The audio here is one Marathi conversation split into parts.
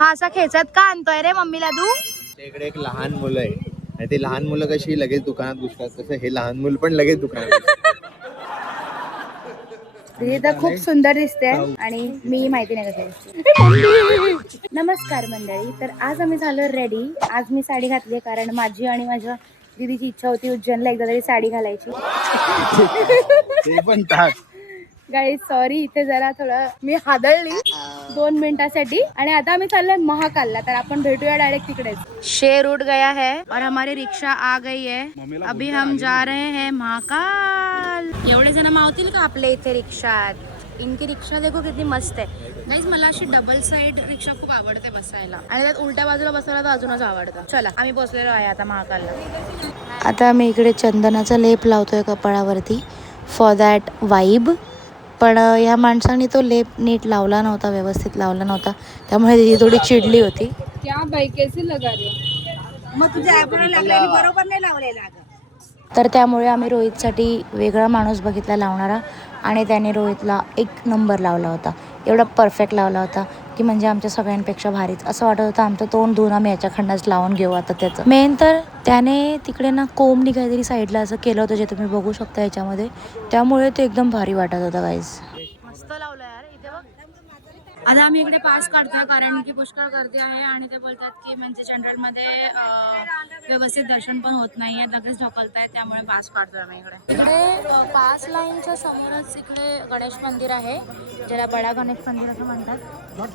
हा असा खेचत का आणतोय रे मम्मीला तू? इकडे एक लहान मुलं आहे आणि ते लहान मुलं कशी लगेच दुकानात घुसतात तसं हे लहान मुलं पण लगेच दुकानात ही तर खूप सुंदर दिसते आणि मी माहिती नाही कसं. नमस्कार मंडळी, तर आज आम्ही झालो रेडी. आज मी साडी घातली कारण माझी आणि माझ्या दीदीची इच्छा होती उज्जैनला एकदा तरी साडी घालायची. ते पण टाक. गाईज सॉरी, इथे जरा थोडं मी हादळली 2 मिनिटासाठी. आणि आता आम्ही चाललोय महाकालला, तर आपण भेटूया डायरेक्ट तिकडेच. शेर उठ गया है और हमारी रिक्शा आ गई है. अभी हम जा रहे हैं महाकाल. एवढे जण मावतील का आपल्या इथे रिक्षात? इनकी रिक्षा देखो किती मस्त आहे. गाईज मला अशी डबल साइड रिक्षा खूप आवडते बसायला, आणि त्यात उलट्या बाजूला बसायला तर अजूनच आवडतं. चला आम्ही पोहोचलेलो आहे आता महाकालला. आता आम्ही इकडे चंदनाचा लेप लावतोय कपाळावरती फॉर दॅट वाईब. पण या माणसाने तो लेप नीट लावला नव्हता, व्यवस्थित लावला नव्हता, त्यामुळे ती थोडी चिडली होती. क्या बाई कैसे लगा रहे हो? मग तुझ्या आयब्रो लागला बरोबर नाही लावलेला. तर त्यामुळे आम्ही रोहितसाठी वेगळा माणूस बघितला लावणारा, आणि त्याने रोहितला 1 नंबर लावला होता. एवढा परफेक्ट लावला होता की म्हणजे आमच्या सगळ्यांपेक्षा भारीच असं वाटत होतं. आमचं तोंड धुवून आम्ही याच्याकडनंच लावून घेऊ आता त्याचं. मेन तर त्याने तिकडे ना कोंबनी काहीतरी साईडला असं केलं होतं, जे तुम्ही बघू शकता याच्यामध्ये. त्यामुळे ते एकदम भारी वाटत होतं गाईज. मस्त लावलं यार इथे बघ. आता आम्ही इकडे पास काढतोय कारण की पुष्कळ गर्दी आहे, आणि ते बोलतात की म्हणजे जनरलमध्ये व्यवस्थित दर्शन पण होत नाहीये, लगेच ढकलतायत, त्यामुळे पास काढतोय आम्ही इकडे. इकडे पास लाईनच्या समोरच इकडे गणेश मंदिर आहे, ज्याला बडा गणेश मंदिर असं म्हणतात.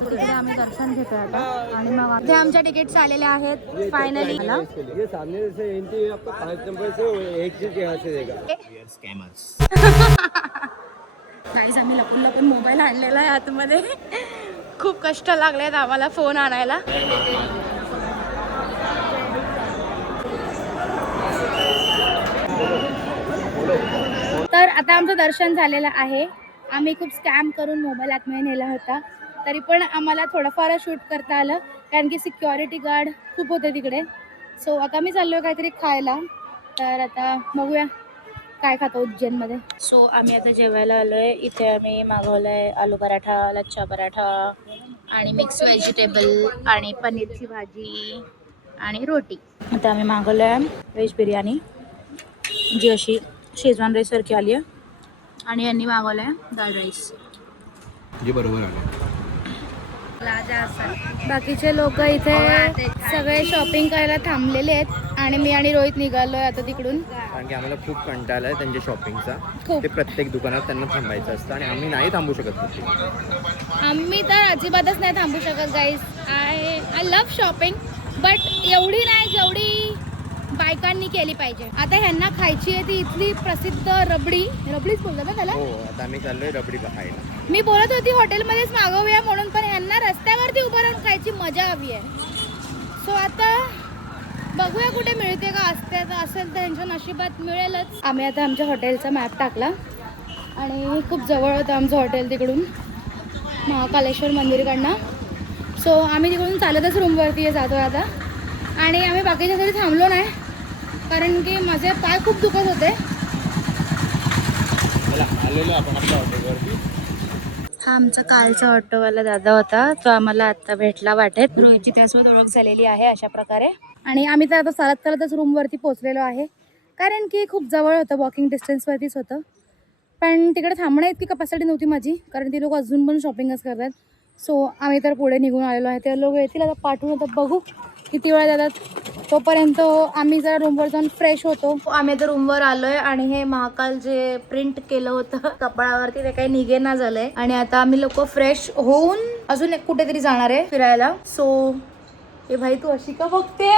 तिकडे आम्ही दर्शन घेतोय आता, आणि मग इथे आमच्या तिकीट्स आलेले आहेत फायनली. गाईज आम्ही लपून लपून मोबाईल आणलेला आहे आतमध्ये. खूप कष्ट लागलेत आम्हाला फोन आणायला. तर आता आमचं दर्शन झालेलं आहे. आम्ही खूप स्कॅम करून मोबाईल आतमध्ये नेला होता, तरी पण आम्हाला थोडंफार शूट करता आलं कारण की सिक्युरिटी गार्ड खूप होते तिकडे. सो आता मी चाललो काहीतरी खायला, तर आता बघूया काय खातो उज्जैनमध्ये. सो आम्ही आता जेवायला आलोय. इथे आम्ही मागवलंय आलू पराठा, लच्छा पराठा आणि मिक्स व्हेजिटेबल आणि पनीरची भाजी आणि रोटी. आता आम्ही मागवलंय व्हेज बिर्याणी, जी अशी शेजवान राईस सारखी आली आहे, आणि यांनी मागवलंय दाल राईस. जे बरोबर आलं. बाकीचे लोक इथे सगळे शॉपिंग करायला थांबलेले आहेत, आणि मी आणि रोहित निघालोय आता तिकडून. कारण की आम्हाला खूप कंटाळा आहे त्यांच्या शॉपिंगचा. खूप. ते प्रत्येक दुकानात त्यांना थांबायचं असतं आणि आम्ही नाही थांबू शकत. आम्ही तर अजिबातच नाही थांबू शकत guys. I love shopping, but एवढी नाही जेवढी बायकांनी केली पाहिजे. आता ह्यांना खायची आहे ती इथली प्रसिद्ध रबडीच बोलतात ना त्याला. हो, आता आम्ही चाललोय रबडी खायला. मी बोलत होती हॉटेलमध्येच मागवूया म्हणून, पण ह्यांना रस्त्यावरती उभं राहून खायची मजा हवी आहे. सो आता बघूया कुठे मिळते का. असेल तर त्यांच्या नशिबात मिळेलच. आम्ही आता आमच्या हॉटेलचा मॅप टाकला, आणि खूप जवळ होतं आमचं हॉटेल तिकडून महाकालेश्वर मंदिरकडनं. सो आम्ही तिकडून चालतच रूमवरती जातोय आता, आणि आम्ही बाकीच्या घरी थांबलो नाही कारण की माझे पाय खूप दुखत होते. हा आमचा कालचा ऑटोवाला दादा होता, तो आम्हाला आता भेटला वाटेत. रोहितची त्यासोबत ओळख झालेली आहे अशा प्रकारे. आणि आम्ही तर आता चालतच रूमवरती पोहोचलेलो आहे, कारण की खूप जवळ होतं, वॉकिंग डिस्टन्सवरतीच होतं. पण तिकडे थांबणं इतकी कपॅसिटी नव्हती माझी, कारण ती लोक अजून पण शॉपिंगच करतात. सो आम्ही तर पुढे निघून आलेलो आहे. ते लोक येतील आता पाठवून, आता बघू किती वेळ जातात. तोपर्यंत आम्ही जरा रूमवर जाऊन फ्रेश होतो. आम्ही आता रूमवर आलोय, आणि हे महाकाल जे प्रिंट केलं होतं कपाळावरती ते काही निघेना झालंय, आणि आता आम्ही लोक फ्रेश होऊन अजून एक कुठेतरी जाणार आहे फिरायला. सो हे भाई तू अशी का बघते?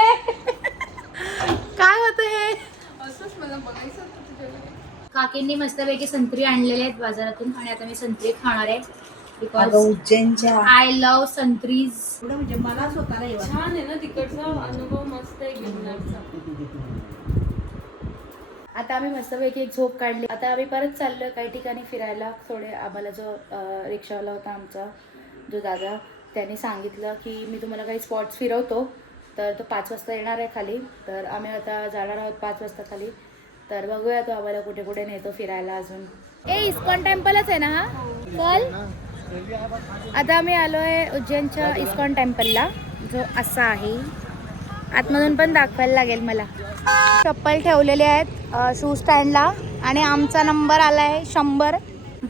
काय होतं हे? असंच मला बघायचं होतं तुझ्याकडे. काकींनी मस्तपैकी संत्री आणलेले आहेत बाजारातून, आणि आता मी संत्री खाणार आहे बिकॉज उज्जैनच्या आय लव्ह संत्रीज. म्हणजे मला स्वतःला छान आहे ना तिकडचा अनुभव, मस्त आहे गिरनारचा. आता आम्ही मस्तपैकी एक झोप काढली. आता आम्ही परत चाललोय काही ठिकाणी फिरायला. थोडे आम्हाला जो रिक्षावाला होता आमचा, जो दादा, त्यांनी सांगितलं की मी तुम्हाला काही स्पॉट्स फिरवतो, तर तो 5 वाजता येणार आहे खाली. तर आम्ही आता जाणार आहोत 5 वाजता खाली. तर बघूया तो आम्हाला कुठे कुठे नेतो फिरायला अजून. इस्कॉन टेम्पलच आहे ना हा? चल आता आम्ही आलो आहे उज्जैनच्या इस्कॉन टेम्पलला, जो असा आहे. आतमधून पण दाखवायला लागेल मला. चप्पल ठेवलेले आहेत शू स्टँडला आणि आमचा नंबर आला आहे 100.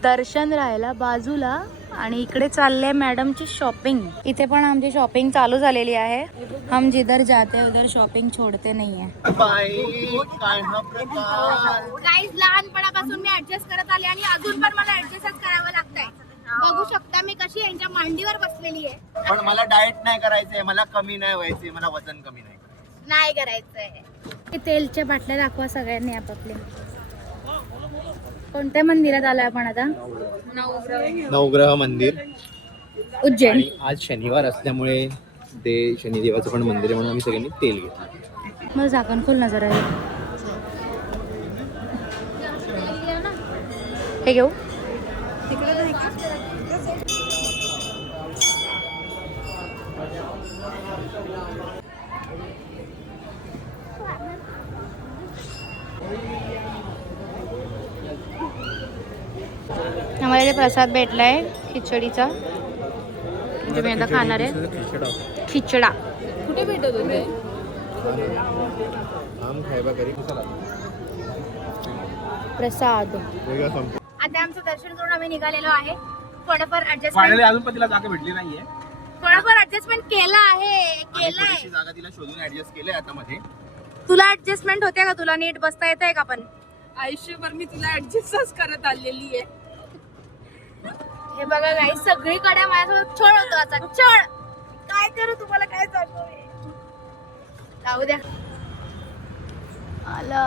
दर्शन राहायला बाजूला आणि इकडे चालले मॅडमची शॉपिंग. इथे पण आमची शॉपिंग चालू झालेली आहे. हम जिधर जाते उधर शॉपिंग छोडते नाही आहे. गाईज लहानपणापासून मी ऍडजस्ट करत आले आणि अजून पण मला ऍडजस्टच करावं लागतंय. बघू शकता मी कशी यांच्या मांडीवर बसलेली आहे. पण मला डाएट नाही करायचंय, मला कमी नाही व्हायचंय, मला वजन कमी नाही करायचंय. तेलच्या बाटल्या दाखवा सगळ्यांनी आपापले. कोणत्या मंदिरात आलोय आपण आता? नवग्रह मंदिर. उज्जैन. आणि आज शनिवार असल्यामुळे ते शनिदेवाचं पण मंदिर आहे म्हणून आम्ही सगळ्यांनी तेल घेतलं. मग झाकण खोल ना जरा. हे घेऊ. आम्हाला इथे प्रसाद भेटलाय खिचडीचा, जो मी आता खाणार आहे. खिचडा कुठे भेटत होते? प्रसाद. आता आमचं दर्शन करून आम्ही निघालेलो आहे. थोडंफार फायनली ऍडजस्टमेंट अजून पण तिला जागा भेटली नाहीये. थोडंफार ऍडजस्टमेंट केलं आहे. थोडीशी जागा तिला शोधून ऍडजस्ट केलंय आता मध्ये. तुला ऍडजस्टमेंट होते का? तुला नीट बसता येतंय का? पण आयुष्यभर मी तुला ऍडजस्टच करत आलेली आहे. हे बघा गाई, सगळीकडे माझ्यासोबत छळ होतो. आता छळ काय करू, तुम्हाला काय सांगू? जाऊ द्या. आला.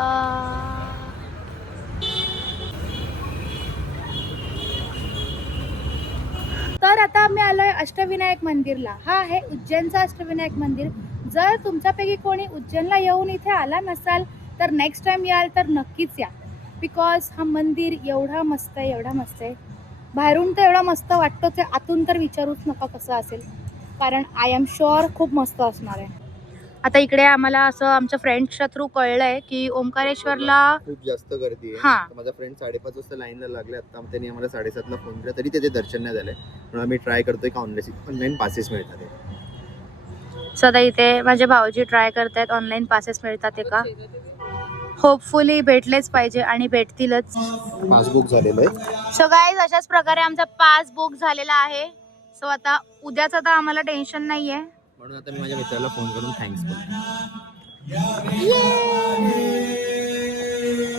तर आता आम्ही आलोय अष्टविनायक मंदिरला. हा आहे उज्जैनचा अष्टविनायक मंदिर. जर तुमच्यापैकी कोणी उज्जैनला येऊन इथे आला नसाल तर नेक्स्ट टाइम याल तर नक्कीच या. बिकॉज हा मंदिर एवढा मस्त आहे, एवढा मस्त आहे. बाहेरून तर एवढा मस्त वाटतोच आहे, आतून तर विचारूच नका कसं असेल, कारण आय एम शुअर खूप मस्त असणार आहे. आता इकडे आम्हाला असं आमच्या फ्रेंड्सच्या थ्रू कळलंय की ओंकारेश्वरला खूप जास्त गर्दी आहे. हा. तर माझा फ्रेंड 5:30 वाजता लाईनला लागले. आता त्यांनी आम्हाला 7:30ला फोन केला तरी त्याचे दर्शन नाही झाले. म्हणून आम्ही ट्राय करतोय का ऑनलाईन पासेस मिळतात. सदा इथे माझे भाऊजी ट्राय करतायत ऑनलाईन पासेस मिळतात ते का. होपफुली भेटलेच पाहिजे आणि भेटतीलच. पासबुक झालेलं आहे. सो गाईज अशाच प्रकारे आमचा पास बुक झालेला आहे. सो आता उद्याच आता आम्हाला टेन्शन नाहीये. म्हणून आता मी माझ्या मित्राला फोन करून थँक्स बोलतो.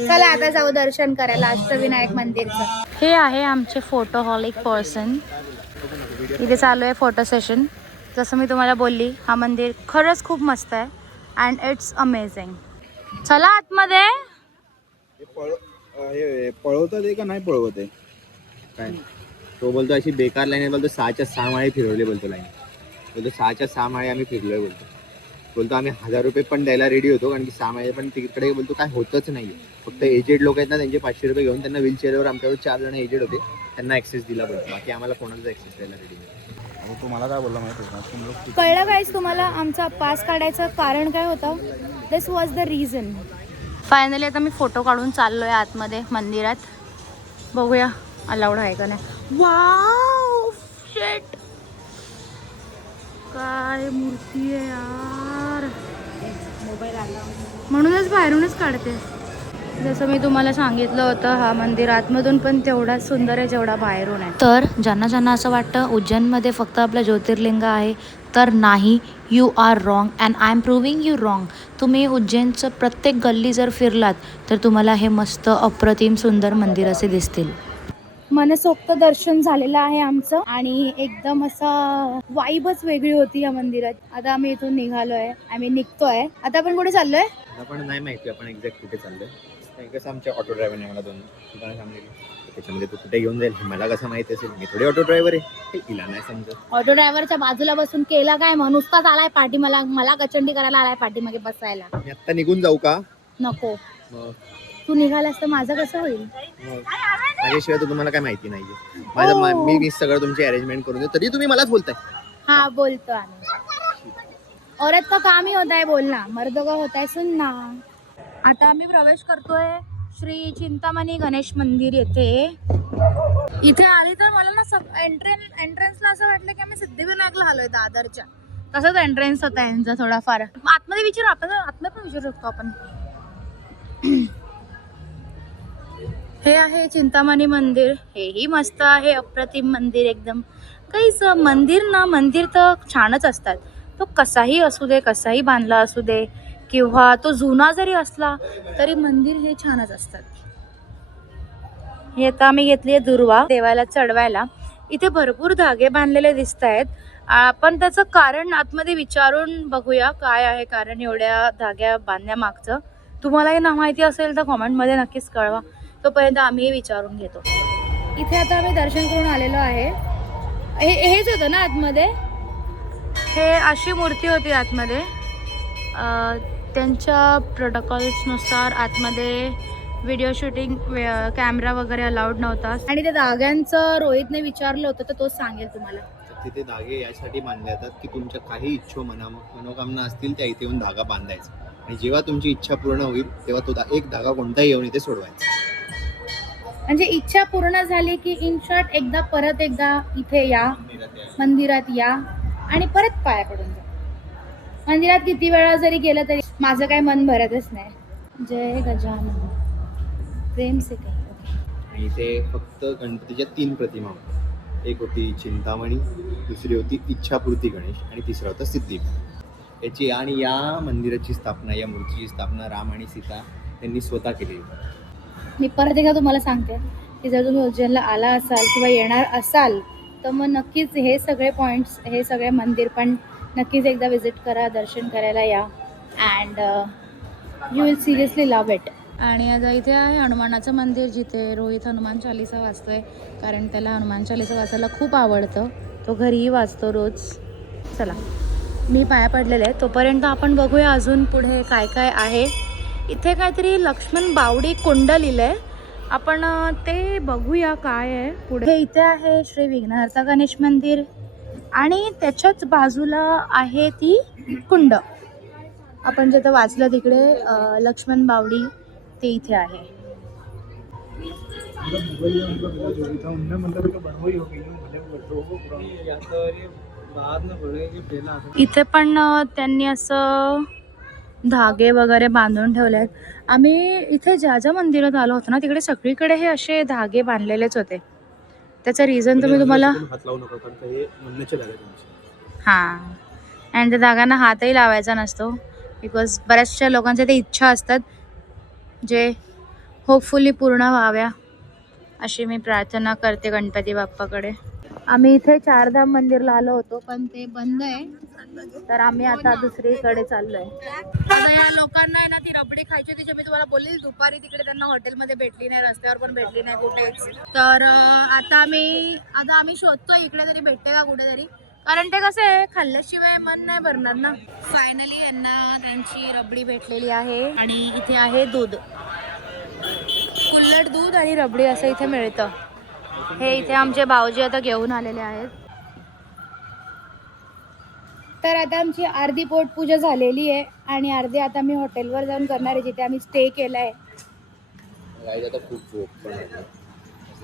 चला आता जाऊ दर्शन करायला अष्टविनायक मंदिरचं. हे आहे आमचे फोटोहॉलिक पर्सन. इथे चालू आहे फोटो सेशन. जसं मी तुम्हाला बोलली, हा मंदिर खरंच खूप मस्त आहे अँड इट्स अमेझिंग. चला आतमध्ये. पळवतात आहे का नाही पळवत आहे काय? तो बोलतो अशी बेकार लाईन आहे. बोलतो 6च्या 6 माळे फिरवले. बोलतो लाईन. बोलतो 6च्या 6 माळे आम्ही फिरलोय. बोलतो आम्ही 1000 रुपये पण द्यायला रेडी होतो, कारण की 6 माळे पण तिकडे बोलतो काय होतच नाहीये. फक्त एजेड लोक आहेत ना, त्यांचे 500 रुपये घेऊन त्यांना व्हीलचेअरवर, आमच्यावर 4 जण एजेड होते, त्यांना ऍक्सेस दिला. बोलतो बाकी आम्हाला कोणाचा ऍक्सेस द्यायला रेडी नाही. तुम्हाला काय बोलला माहिती? कळलं गाईज तुम्हाला आमचा पास काढायचं कारण काय होतं? दिस वॉज द रिझन. फायनली आता मी फोटो काढून चाललोय आतमध्ये मंदिरात. बघूया अलाउड आहे का नाही. वाव शिट, काय मूर्ती आहे यार. म्हणूनच बाहेरूनच काढते. जसं मी तुम्हाला सांगितलं होतं, हा मंदिर आतमधून पण तेवढाच सुंदर आहे जेवढा बाहेरून आहे. तर ज्यांना ज्यांना असं वाटतं उज्जैनमध्ये फक्त आपलं ज्योतिर्लिंग आहे, तर नाही, you are wrong and I am proving you wrong. तुम्ही उज्जैनचं प्रत्येक गल्ली जर फिरलात तर तुम्हाला हे मस्त अप्रतिम सुंदर मंदिर असे दिसतील. मनसोक्त दर्शन झालेलं आहे आमचं आणि एकदम असं वाईबच वेगळी होती या मंदिरात. आता आम्ही इथून निघालोय, आम्ही निघतोय. आता आपण कुठे चाललोय? आपण नाही माहिती आपण एक्झॅक्ट कुठे चाललोय. कसं आमच्या ऑटो ड्रायव्हरने मला 2 ठिकाणं सांगलेली. त्याच्यामध्ये तू कुठे घेऊन जाईल मला कसं माहिती असेल? मी थोडे ऑटो ड्रायव्हर आहे, हिला नाही समजत. ऑटो ड्रायव्हरच्या बाजूला बसून केला काय? मग नुसताच आलाय पाठी, मला गचंडी करायला आलाय पाठीमागे बसायला. मी आता निघून जाऊ का? नको, मग तू निघालास तर माझं कसं होईल? माझ्याशिवाय तर तुम्हाला काय माहिती नाहीये. माझं मी सगळं तुमची अरेंजमेंट करून देतो, तरी तुम्ही मलाच बोलताय. हाँ बोलतो आम्ही. औरत का काम ही होता है बोलना, मर्द का होता है सुनना. आता आम्ही प्रवेश करतोय श्री चिंतामणी गणेश मंदिर येथे. इथे आली तर मला ना सब एंट्रन्सला असं वाटलं की आम्ही सिद्धिविनायकला आलोय दादरच्या. तसंच एंट्रन्स होता यांचा थोडाफार. आतमध्ये विचारू आपण, आतमध्ये पण विचारू शकतो आपण. हे आहे चिंतामणी मंदिर. हेही मस्त आहे, अप्रतिम मंदिर एकदम. काहीच मंदिर ना, मंदिर तर छानच असतात. तो कसाही असू दे, कसाही बांधला असू दे, किंवा तो जुना जरी असला तरी मंदिर हे छानच असतात. हे आता आम्ही घेतली आहे दुर्वा देवाला चढवायला. इथे भरपूर धागे बांधलेले दिसत आहेत. आपण त्याचं कारण आतमध्ये विचारून बघूया काय आहे कारण एवढ्या धाग्या बांधण्यामागचं. तुम्हालाही ना माहिती असेल तर कॉमेंटमध्ये नक्कीच कळवा. तोपर्यंत आम्ही विचारून घेतो. इथे आता आम्ही दर्शन करून आलेलो आहे. हेच होतं ना आतमध्ये. हे अशी मूर्ती होती आतमध्ये. त्यांच्या प्रोटोकॉल्सनुसार आतमध्ये व्हिडिओ शूटिंग कॅमेरा वगैरे अलाउड नव्हता. आणि त्या धाग्यांचं रोहितने विचारलं होतं तर तोच सांगेल तुम्हाला. तिथे धागे यासाठी बांधले जातात की तुमच्या काही मनोकामना असतील त्या इथे येऊन धागा बांधायचा, आणि जेव्हा तुमची इच्छा पूर्ण होईल तेव्हा तो एक धागा कोणताही येऊन इथे सोडवायचा. म्हणजे इच्छा पूर्ण झाली की इन शॉर्ट एकदा परत एकदा इथे या, मंदिरात या आणि परत पाया पडून जा. मंदिरात किती वेळा जरी गेलं तरी माझं काय मन भरतच नाही. जय गजानन प्रेम से काही. आणि इथे फक्त गणपतीच्या 3 प्रतिमा होत्या. एक होती चिंतामणी, दुसरी होती इच्छापूर्ती गणेश, आणि तिसरा होता सिद्धिविनायक. याची आणि या मंदिराची स्थापना, या मूर्तीची स्थापना राम आणि सीता त्यांनी स्वतः केली होती. मी परत एकदा तुम्हाला सांगते की जर तुम्ही उज्जैनला आला असाल किंवा येणार असाल तर मग नक्कीच हे सगळे पॉईंट्स, हे सगळे मंदिर पण नक्कीच एकदा विजिट करा, दर्शन करायला या. And you will seriously love it. आणि आता इथे आहे हनुमानाचं मंदिर, जिथे रोहित हनुमान चालीसा वाचतोय, कारण त्याला हनुमान चालीसा वाचायला खूप आवडतं. तो घरीही वाचतो रोज. चला मी पाया पडलेले आहे. तोपर्यंत आपण बघूया अजून पुढे काय काय आहे. इथे काहीतरी लक्ष्मण बावडी कुंड लिहिलंय. आपण ते बघूया काय आहे पुढे. इथे आहे श्री विघ्नहर्ता गणेश मंदिर आणि त्याच्याच बाजूला आहे ती कुंड. आपण जिथे वाचलं तिकडे लक्ष्मण बावडी ते इथे आहे. इथे पण त्यांनी असं धागे वगैरे बांधून ठेवले आहेत. आम्ही इथे ज्या ज्या मंदिरात आलो होतो ना तिकडे सगळीकडे हे असे धागे बांधलेलेच होते. त्याचं रिझन तुम्ही तुम्हाला हां, आणि त्या धाग्यांना हातही लावायचा नसतो बिकॉज बऱ्याचशा लोकांच्या ते इच्छा असतात जे होपफुली पूर्ण व्हाव्या, अशी मी प्रार्थना करते गणपती बाप्पाकडे. आम्ही इथे चारधाम मंदिरला आलो होतो पण ते बंद आहे, तर आम्ही आता दुसरीकडे चाललोय. आता या लोकांना आहे ना ती रबडी खायची होती, जे मी तुम्हाला बोलली दुपारी तिकडे त्यांना हॉटेलमध्ये भेटली नाही, रस्त्यावर पण भेटली नाही कुठेच. तर आता आम्ही शोधतोय इकडे तरी भेटते का कुठेतरी, कारण ते कसं आहे खाल्ल्याशिवाय मन नाही भरणार ना. फायनली यांना त्यांची रबडी भेटलेली आहे आणि इथे आहे दूध, कुल्हड दूध आणि रबडी असं इथे मिळतं. हे इथे आमचे भाऊजी आता घेऊन आलेले आहेत. तर आता आमची अर्धी पोटपूजा झालेली आहे आणि अर्धी आता मी हॉटेलवर जाऊन करणार आहे, जिथे आम्ही स्टे केला आहे.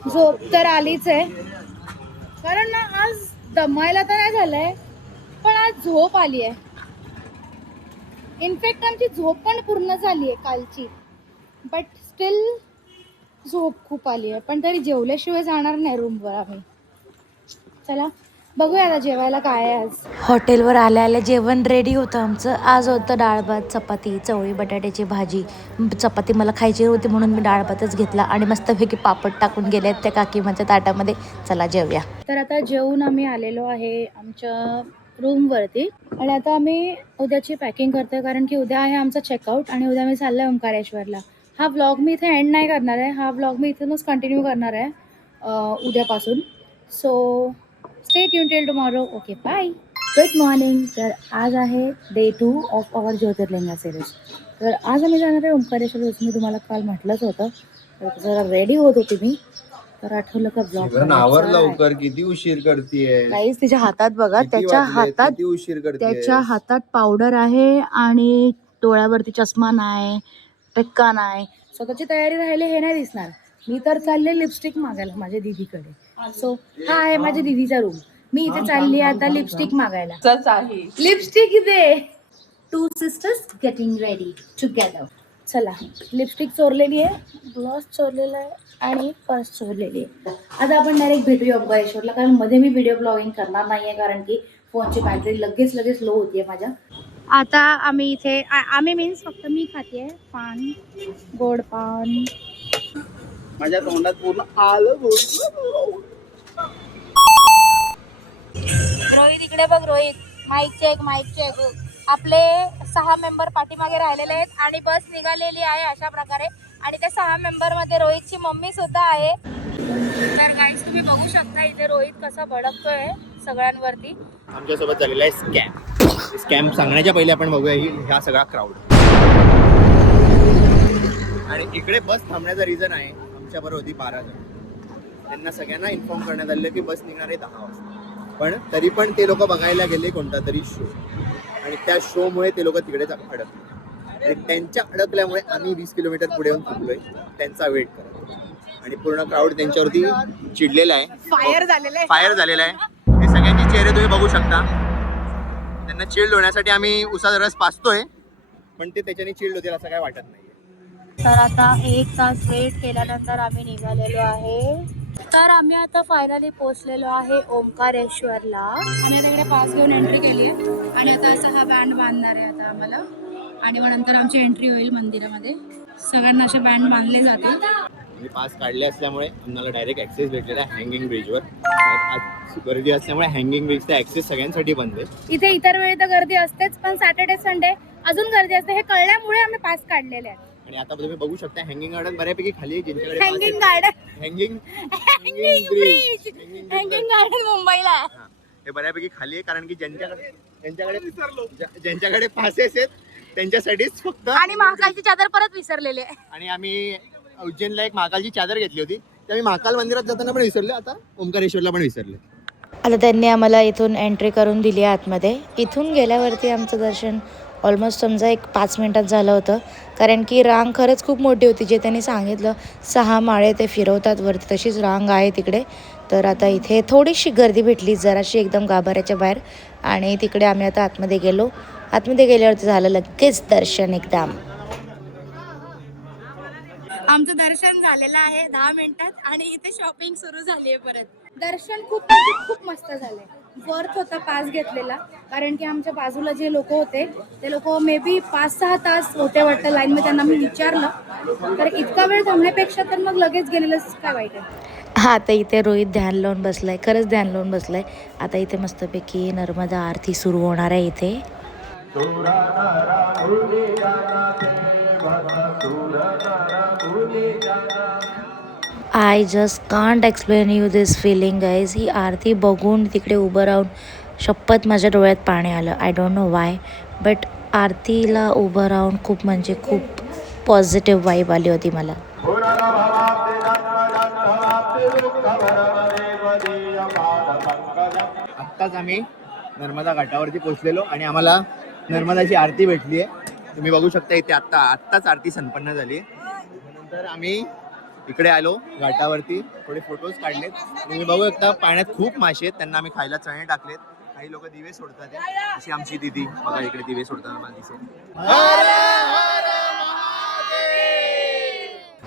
झोप तर आलीच आहे, कारण ना आज दमायला तर नाही झालंय पण आज झोप आली आहे. इनफॅक्ट आमची झोप पण पूर्ण झाली आहे कालची, बट स्टील झोप खूप आली आहे. पण तरी जेवल्याशिवाय जाणार नाही रूमवर आम्ही. चला बघूया आता जेवायला काय आहे आज. हॉटेलवर आल्या आल्या जेवण रेडी होतं आमचं. आज होतं डाळ भात, चपाती, चवळी बटाट्याची भाजी. चपाती मला खायची होती म्हणून मी डाळ भातच घेतला आणि मस्तपैकी पापड टाकून गेले त्या काकीमाच्या ताटामध्ये. चला जेवूया. तर आता जेवून आम्ही आलेलो आहे आमच्या रूमवरती आणि आता आम्ही उद्याची पॅकिंग करतोय, कारण की उद्या आहे आमचा चेकआउट आणि उद्या मी चाललो आहे ओंकारेश्वरला. हा व्लॉग मी इथे एंड नाही करणार आहे, हा व्लॉग मी इथूनच कंटिन्यू करणार आहे उद्यापासून. So stay tuned till tomorrow. Okay bye. Good morning. तर आज आहे day 2 of our Jyotirlinga series. तर आज आम्ही जाणार आहे ओंकारेश्वर, जसं मी तुम्हाला काल म्हटलंच होतं. तर जरा रेडी होत होती मी, तर आठवलं का ब्लॉग आवर लवकर, किती उशीर करतेय. गाईस तिच्या हातात बघा, त्याच्या हातात पावडर आहे आणि डोळ्यावरती चष्मा नाही, टिक्का नाही. स्वतःची तयारी राहिली हे नाही दिसणार, मी तर चालले लिपस्टिक मागायला माझ्या दीदीकडे. सो हा आहे माझ्या दीदीचा रूम. मी इथे चालली आता लिपस्टिक मागायला. तसंच आहे. लिपस्टिक दे. 2 sisters getting ready together. चला, लिपस्टिक चोरलेली आहे, ग्लॉस चोरलेला आहे आणि पर्स चोरलेली आहे. आता आपण डायरेक्ट भेटूया ओंकारेश्वरला, कारण मध्ये मी व्हिडिओ ब्लॉगिंग करणार नाही आहे, कारण की फोनची बॅटरी लगेच लो होती आहे माझ्या. आता आम्ही इथे आम्ही मीन्स फक्त मी खाते पान, गोड पान. माझ्या तोंडात पूर्ण आलं रोहित इकडे बघ. Rohit, mic check. आपले 6 मेंबर पाठीमागे राहिलेले आहेत आणि बस निघालेली आहे अशा प्रकारे. आणि त्या 6 मेंबर मध्ये रोहितची मम्मी सुद्धा आहे. तर गाईस तुम्ही बघू शकता इथे रोहित कसा भडकतोय सगळ्यांवरती. आमच्यासोबत झालेला आहे स्कॅम सांगण्याच्या पहिले आपण बघूया हा सगळा क्राऊड. आणि इकडे बस थांबण्याचा रिझन आहे, आमच्याबरोबर होती 12 जण. त्यांना सगळ्यांना इन्फॉर्म करण्यात आलं की बस निघणार आहे 10 वाजता. पण तरी पण ते लोक बघायला गेले कोणता तरी शो, आणि त्या शोमुळे ते लोक तिकडेच अडकले. आणि त्यांच्या अडकल्यामुळे आम्ही 20 किलोमीटर पुढे येऊन थांबलोय त्यांचा वेट करत. आणि पूर्ण क्राऊड त्यांच्यावरती चिडलेला आहे, फायर झालेला आहे. हे सगळ्यांचे चेहरे तुम्ही बघू शकता. त्यांना चिल्ड होण्यासाठी आम्ही उसाचा रस पाचतोय, पण ते त्याच्याने चिल्ड होतील असं काय वाटत नाही. तर आता 1 तास वेट केल्यानंतर आम्ही निघालेलो आहे. तर आम्ही आता फायनली पोहोचलेलो आहे ओंकारेश्वरला. आम्ही आता इकडे पास घेऊन एंट्री केली आहे आणि आता असा हा बँड बांधणार आहे आता आम्हाला. आणि मग नंतर आमची एंट्री होईल मंदिरामध्ये. सगळ्यांना असे बँड बांधले जातील. मी पास काढले असल्यामुळे आम्हाला डायरेक्ट ॲक्सेस भेटलेला आहे हँगिंग ब्रिजवर. आज गर्दी असल्यामुळे हँगिंग ब्रिजचा ॲक्सेस सगळ्यांसाठी बंद आहे. इथे इतर वेळी तर गर्दी असतेच, पण सॅटर्डे संडे अजून गर्दी असते. हे कळल्यामुळे आम्ही पास काढलेले आहेत. आणि आता तुम्ही बघू शकता हँगिंग गार्डन बऱ्यापैकी खाली आहे. ज्यांच्याकडे hanging garden, hanging hanging garden मुंबईला आहे. हे बऱ्यापैकी खाली आहे, कारण की ज्यांच्याकडे पासेस आहेत त्यांच्यासाठीच फक्त. आणि महाकालची चादर परत विसरलेली आहे. आणि आम्ही उज्जैनला एक महाकालची चादर घेतली होती, ते आम्ही महाकाल मंदिरात जाताना पण विसरले, आता ओंकारेश्वरला पण विसरले. आता त्यांनी आम्हाला इथून एंट्री करून दिली आतमध्ये. इथून गेल्यावरती आमचं दर्शन ऑलमोस्ट समजा एक 5 मिनटात झालं होतं, कारण की रांग खरंच खूप मोठी होती. जे त्यांनी सांगितलं 6 माळे ते फिरवतात वरती, तशीच रांग आहे तिकडे. तर आता इथे थोडीशी गर्दी भेटली, जराशी एकदम गाभाऱ्याच्या बाहेर. आणि तिकडे आम्ही आता आतमध्ये गेलो. आतमध्ये गेल्यावरती झालं लगेच दर्शन एकदम. आमचं दर्शन झालेलं आहे 10 मिनिटात आणि इथे शॉपिंग सुरू झाली आहे परत. दर्शन खूप मस्त झालंय. वर्थ होता पास घेतलेला, कारण की आमच्या बाजूला जे लोक होते ते लोक मे बी 5-6 तास होते वाटतं लाईन मध्ये. त्यांना मी विचारलं, तर इतका वेळ थांबण्यापेक्षा तर मग लगेच गेलेलंच काय वाईट आहे. हा, आता इथे रोहित ध्यान लावून बसलाय, खरंच ध्यान लावून बसलाय. आता इथे मस्तपैकी नर्मदा आरती सुरू होणार आहे इथे. I just can't explain you this feeling guys. ही आरती बघून तिकडे उभं राहून शपथ माझ्या डोळ्यात पाणी आलं. I don't know why, but आरतीला उभं राहून खूप म्हणजे खूप पॉझिटिव्ह वाईब आली होती मला. आत्ताच आम्ही नर्मदा घाटावरती पोहोचलेलो आणि आम्हाला नर्मदाची आरती भेटली आहे. तुम्ही बघू शकता इथे आत्ताच आरती संपन्न झाली. नंतर आम्ही इकडे आलो घाटावरती, थोडे फोटोज काढलेत. तुम्ही बघू शकता पाण्यात खूप मासे आहेत, त्यांना आम्ही खायला चणे टाकलेत. काही लोक दिवे सोडतात, अशी आमची दिदी बघा इकडे दिवे सोडताना मला दिसेल.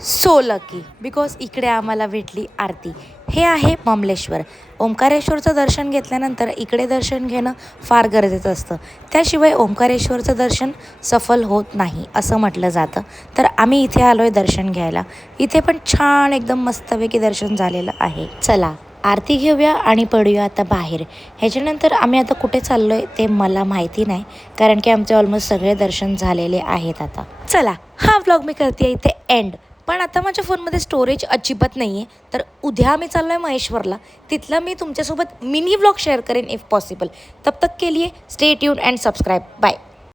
सो लकी बिकॉज इकडे आम्हाला भेटली आरती. हे आहे ममलेश्वर. ओंकारेश्वरचं दर्शन घेतल्यानंतर इकडे दर्शन घेणं फार गरजेचं असतं, त्याशिवाय ओंकारेश्वरचं दर्शन सफल होत नाही असं म्हटलं जातं. तर आम्ही इथे आलो आहे दर्शन घ्यायला. इथे पण छान एकदम मस्तपैकी दर्शन झालेलं आहे. चला आरती घेऊया आणि पडूया आता बाहेर. ह्याच्यानंतर आम्ही आता कुठे चाललो आहे ते मला माहिती नाही, कारण की आमचे ऑलमोस्ट सगळे दर्शन झालेले आहेत आता. चला हा व्लॉग मी करते इथे एंड. पण आता माझ्या फोनमध्ये स्टोरेज अजिबात नाही आहे, तर उद्या आम्ही चाललो आहे महेश्वरला. तिथलं मी तुमच्यासोबत मिनी व्लॉग शेअर करेन इफ पॉसिबल. तब तक के लिए stay tuned and subscribe. Bye.